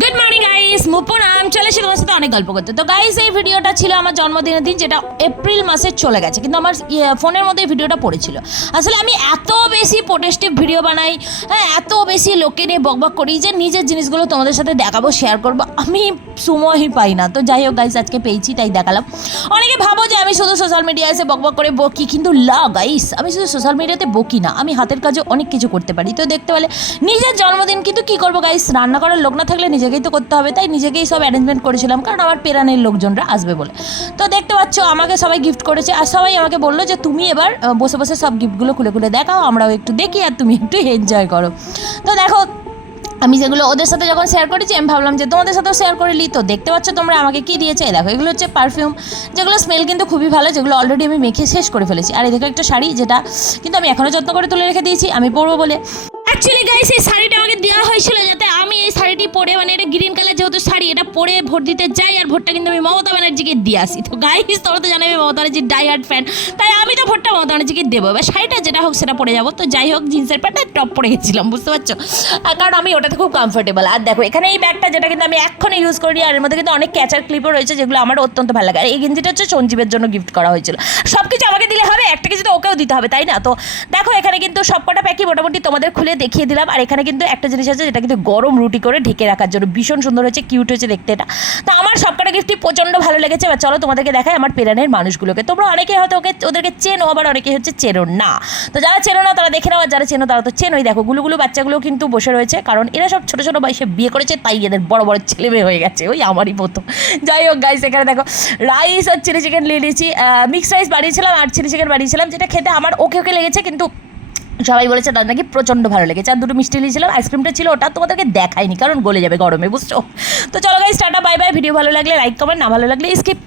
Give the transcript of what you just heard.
Good morning guys, মুপুনাম চলে এসে তোমার সাথে অনেক গল্প করতে। তো গাইস, এই ভিডিওটা ছিল আমার জন্মদিনের দিন, যেটা এপ্রিল মাসে চলে গেছে, কিন্তু আমার ফোনের মধ্যে এই ভিডিওটা পড়েছিল। আসলে আমি এত বেশি পোটেস্টিভ ভিডিও বানাই, হ্যাঁ, এত বেশি লোকে নিয়ে বকবক করি যে নিজের জিনিসগুলো তোমাদের সাথে দেখাবো, শেয়ার করবো, আমি সময়ই পাই না। তো যাই হোক গাইস, আজকে পেয়েছি তাই দেখালাম। অনেকে ভাবো যে আমি শুধু সোশ্যাল মিডিয়ায় এসে বকবক করে বকি, কিন্তু গাইস, আমি শুধু সোশ্যাল মিডিয়াতে বকি না, আমি হাতের কাজে অনেক কিছু করতে পারি। তো দেখতে পেলে নিজের জন্মদিন, কিন্তু কী করবো গাইস, রান্না করার লোক না থাকলে নিজেকেই তো করতে হবে, তাই নিজেকেই সব অ্যারেঞ্জমেন্ট করেছিলাম, কারণ আমার পেরানের লোকজনরা আসবে বলে। তো দেখতে পাচ্ছ আমাকে সবাই গিফট করেছে, আর সবাই আমাকে বললো যে তুমি এবার বসে বসে সব গিফটগুলো খুলে খুলে দেখাও, আমরাও একটু দেখি আর তুমি একটু এনজয় করো। তো দেখো, আমি যেগুলো ওদের সাথে যখন শেয়ার করেছি, আমি ভাবলাম যে তোমাদের সাথেও শেয়ার করে নিই। তো দেখতে পাচ্ছ তোমরা আমাকে কী দিয়েছে, দেখো এগুলো হচ্ছে পারফিউম, যেগুলো স্মেল কিন্তু খুবই ভালো, যেগুলো অলরেডি আমি মেখে শেষ করে ফেলেছি। আর এই দেখো একটা শাড়ি, যেটা কিন্তু আমি এখনও যত্ন করে তুলে রেখে দিয়েছি, আমি পরবো বলে। অ্যাকচুয়ালি গাইস, এই শাড়িটা আমাকে দেওয়া হয়েছিল যাতে আমি এই শাড়িটি পরে, মানে এটা গ্রিন কালার যেহেতু শাড়ি, এটা পরে ভোট দিতে যাই, আর ভোটটা কিন্তু আমি মমতা ব্যানার্জিকে দিয়ে আসি। তো গাইস, তোমরা তো জানো আমি মমতা ব্যানার্জির ডাই হার্ট ফ্যান, তাই আমি তো ভোটটা মমতা ব্যানার্জিকে দেবো। এবার শাড়িটা যেটা হোক সেটা পরে যাবো। তো যাই হোক, জিন্সের প্যান্ট আর টপ পরে গেছিলাম, বুঝতে পারছো, কারণ আমি ওটাতে খুব কমফোর্টেবল। আর দেখো এখানে এই ব্যাগটা, যেটা কিন্তু আমি এক্ষণে ইউজ করি, আর এর মধ্যে কিন্তু অনেক ক্যাচার ক্লিপও রয়েছে, যেগুলো আমার অত্যন্ত ভালো লাগে। আর এই গেঞ্জিটা হচ্ছে সঞ্জীবের জন্য গিফট করা হয়েছিল। সব কিছু আমাকে দিলে হবে, একটা কিছু তো ওকেও দিতে হবে, তাই না? তো দেখো এখানে কিন্তু সবকটা প্যাকই মোটামুটি তোমাদের খুলে দেখিয়ে দিলাম। আর এখানে কিন্তু একটা জিনিস আছে, যেটা কিন্তু গরম রুটি করে ঢেকে রাখার জন্য ভীষণ সুন্দর হয়েছে, কিউট হয়েছে দেখতে এটা। তো আমার সবকটা গিফটই প্রচণ্ড ভালো লেগেছে। এবার চলো তোমাদেরকে দেখাই আমার পেরানের মানুষগুলোকে। তোমরা অনেকে হয়তো ওদেরকে চেনো, আবার অনেকে হচ্ছে চেনো না। তো যারা চেনো না তারা দেখে নাও, আর যারা চেনো তারা তো চেনোই। দেখো গুলুগুলো বাচ্চাগুলো কিন্তু বসে রয়েছে, কারণ এরা সব ছোটো ছোটো বয়সে বিয়ে করেছে, তাই এদের বড় বড় ছেলে মেয়ে হয়ে গেছে, ওই আমারই প্রথম। যাই হোক গাইস, এখানে দেখো রাইস আর চিলি চিকেন নিয়ে নিয়েছি, মিক্সড রাইস বানিয়েছিলাম আর চিলি চিকেন বানিয়েছিলাম, যেটা খেতে আমার ওকে লেগেছে, কিন্তু সবাই বলেছে তাদের নাকি প্রচণ্ড ভালো লেগেছে। আর দুটো মিষ্টি নিয়েছিলাম, আইসক্রিমটা ছিল, ওটা তোমাদেরকে দেখাইনি কারণ গলে যাবে গরমে, বুঝছো। তো চলো guys, tata bye bye. Video ভালো লাগলে লাইক কমেন্ট, না ভালো লাগলে স্কিপ।